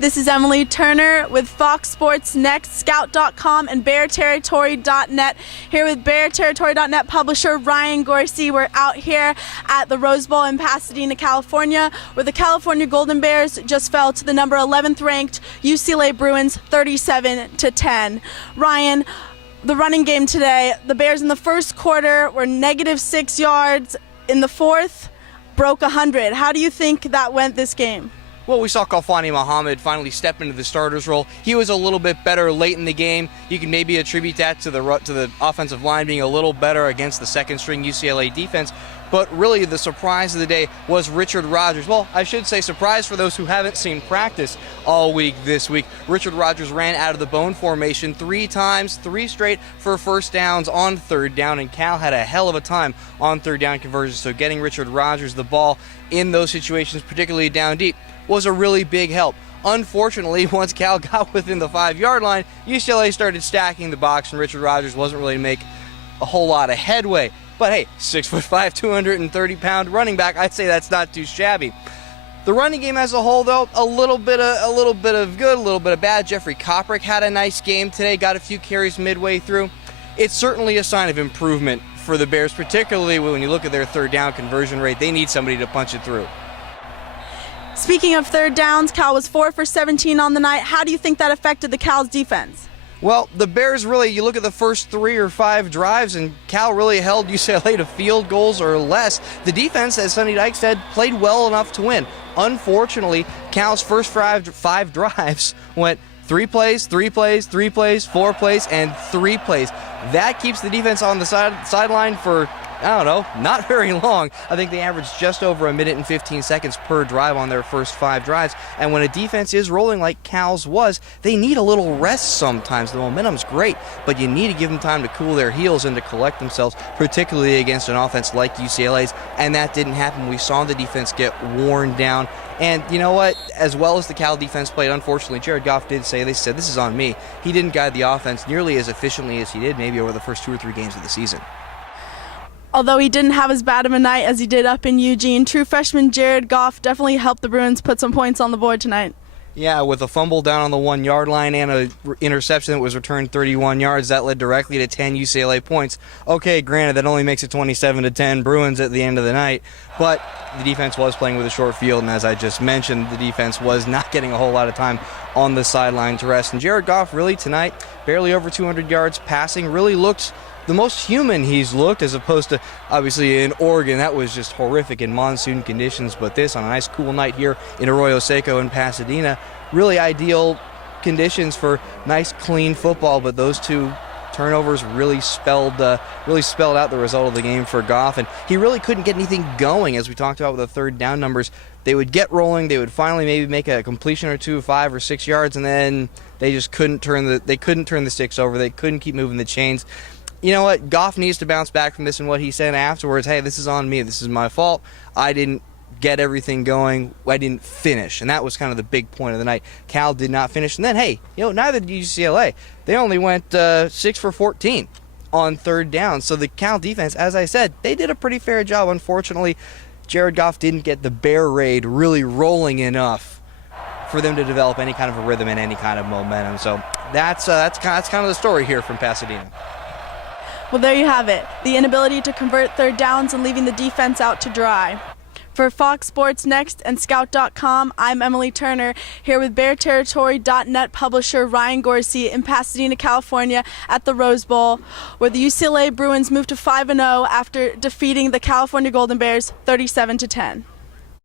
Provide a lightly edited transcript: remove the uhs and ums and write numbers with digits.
This is Emily Turner with Fox Sports Next, Scout.com, and BearTerritory.net. Here with BearTerritory.net publisher Ryan Gorcey. We're out here at the Rose Bowl in Pasadena, California, where the California Golden Bears just fell to the number 11th ranked UCLA Bruins 37-10. Ryan, the running game today, the Bears in the first quarter were -6 yards. In the fourth, broke 100. How do you think that went this game? Well, we saw Khalfani Muhammad finally step into the starter's role. He was a little bit better late in the game. You can maybe attribute that to the offensive line being a little better against the second-string UCLA defense. But really, the surprise of the day was Richard Rodgers. Well, I should say surprise for those who haven't seen practice all week this week. Richard Rodgers ran out of the bone formation 3 times, 3 straight for first downs on third down, and Cal had a hell of a time on third down conversions. So getting Richard Rodgers the ball in those situations, particularly down deep, was a really big help. Unfortunately, once Cal got within the 5-yard line, UCLA started stacking the box, and Richard Rodgers wasn't really make a whole lot of headway. But hey, 6'5", 230-pound running back, I'd say that's not too shabby. The running game as a whole, though, a little bit of good, a little bit of bad. Jeffrey Koprick had a nice game today, got a few carries midway through. It's certainly a sign of improvement for the Bears, particularly when you look at their third down conversion rate. They need somebody to punch it through. Speaking of third downs, Cal was 4 for 17 on the night. How do you think that affected the Cal's defense? Well, the Bears really, you look at the first 3 or 5 drives, and Cal really held UCLA to field goals or less. The defense, as Sonny Dykes said, played well enough to win. Unfortunately, Cal's first 5 drives went 3 plays, 3 plays, 3 plays, 4 plays, and 3 plays. That keeps the defense on the sideline for, I don't know, not very long. I think they averaged just over 1 minute and 15 seconds per drive on their first 5 drives. And when a defense is rolling like Cal's was, they need a little rest sometimes. The momentum's great, but you need to give them time to cool their heels and to collect themselves, particularly against an offense like UCLA's. And that didn't happen. We saw the defense get worn down. And you know what? As well as the Cal defense played, unfortunately, Jared Goff did say, they said, this is on me. He didn't guide the offense nearly as efficiently as he did maybe over the first 2 or 3 games of the season. Although he didn't have as bad of a night as he did up in Eugene, true freshman Jared Goff definitely helped the Bruins put some points on the board tonight. Yeah, with a fumble down on the 1-yard line and an interception that was returned 31 yards, that led directly to 10 UCLA points. Okay, granted, that only makes it 27-10 Bruins at the end of the night, but the defense was playing with a short field, and as I just mentioned, the defense was not getting a whole lot of time on the sideline to rest. And Jared Goff really tonight, barely over 200 yards passing, really looked the most human he's looked, as opposed to, obviously, in Oregon. That was just horrific in monsoon conditions, but this, on a nice cool night here in Arroyo Seco in Pasadena, really ideal conditions for nice, clean football. But those 2 turnovers really spelled out the result of the game for Goff, and he really couldn't get anything going. As we talked about with the third down numbers, they would get rolling, they would finally maybe make a completion or 2, 5 or 6 yards, and then they just couldn't turn the sticks over. They couldn't keep moving the chains. You know what? Goff needs to bounce back from this, and what he said afterwards, hey, this is on me. This is my fault. I didn't get everything going. I didn't finish, and that was kind of the big point of the night. Cal did not finish, and then, hey, neither did UCLA. They only went 6 for 14 on third down. So the Cal defense, as I said, they did a pretty fair job. Unfortunately, Jared Goff didn't get the Bear Raid really rolling enough for them to develop any kind of a rhythm and any kind of momentum. So that's kind of the story here from Pasadena. Well, there you have it. The inability to convert third downs and leaving the defense out to dry. For Fox Sports Next and Scout.com, I'm Emily Turner, here with BearTerritory.net publisher Ryan Gorcey in Pasadena, California at the Rose Bowl, where the UCLA Bruins moved to 5-0 after defeating the California Golden Bears 37-10.